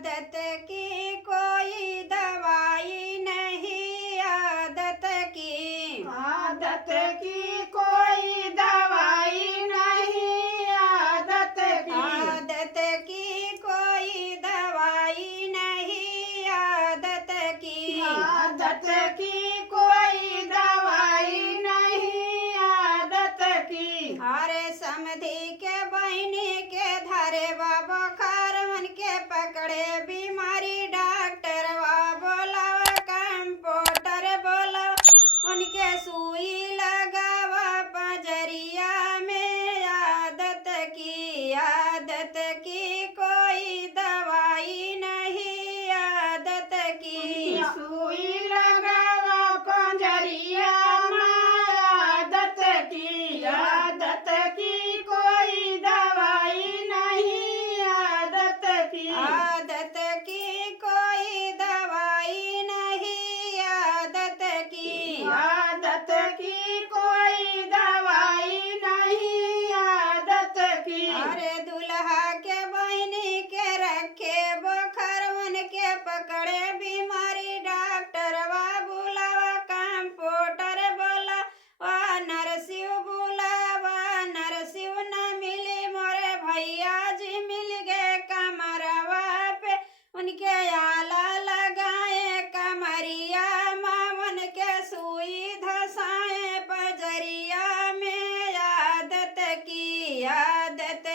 आदत की कोई दवाई नहीं, आदत की आदत की कोई दवाई नहीं, आदत की आदत की कोई दवाई नहीं, आदत की आदत की कोई दवाई नहीं, आदत की हरे समधी के बहनी के धरे बाबा खारवन के पकड़े बीमारी, डॉक्टर वा बोला कंपाउंडर बोला उनके सुई लगावा पजरिया में, आदत की कोई दवाई नहीं, आदत की सुई लगावा पंजरिया में, आदत की कोई दवाई नहीं, आदत की आदत की कोई दवाई नहीं, आदत की आदत की कोई दवाई नहीं, आदत की अरे दुल्हा के बहनी के रखे बोखरवन के पकड़े बीमारी, डॉक्टर वा बुलावा कंपाउंडर बोला वा नरसिंह बुलावा, नरसिंह न मिली मोरे भैया जी मिल गए कमरवा पे, उनके आला लगाए कमरिया मावन के सुई धसाए पजरिया में, आदत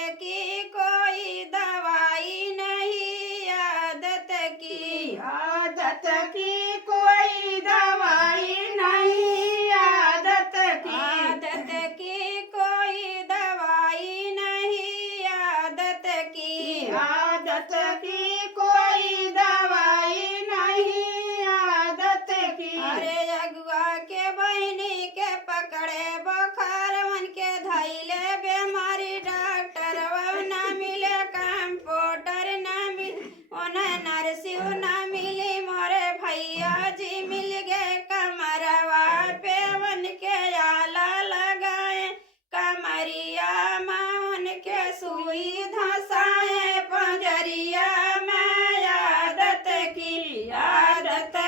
की कोई दवाई नहीं, आदत की आदत की कोई दवाई नहीं, आदत की आदत की कोई दवाई नहीं, आदत की आदत की कोई दवाई नहीं, आदत की अरे अगुआ के बहनी के पकड़े बोखारवन के धैले बीमारी, डॉक्टर न मिले कंपाउंडर न मिले, उन्हें नरसिंह न मिली मोरे भैया जी मिल गए कमरवा पे, उनके आला लगाए कमरिया माँ उनके सुई धसाए पंजरिया में, आदत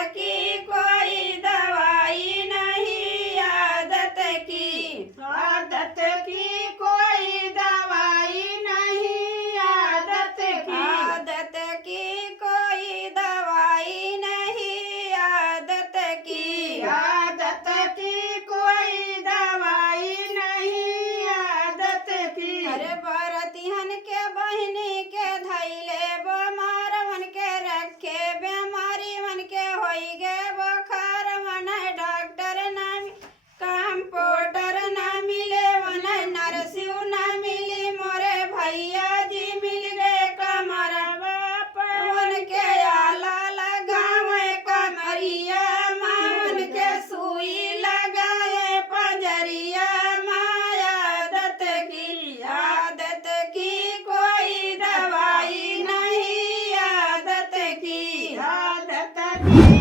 की कोई दवाई नहीं, आदत की आदत की कोई दवाई नहीं, आदत की आदत की कोई दवाई नहीं, आदत की आदत की कोई दवाई नहीं, आदत की अरे बरतिहन के बहनी के धैले बीमारवन के रखे बीमारी मन के होई गए बुखार मन, डॉक्टर न कंपाउंडर न मिले, वन नरसिंह न मिली मोरे भैया जी मिल गए कमरवा पे, उनके आला लगावे कमरिया माँ उनके सुई लगाए पंजरिया माँ, आदत की कोई दवाई नहीं, आदत की आदत की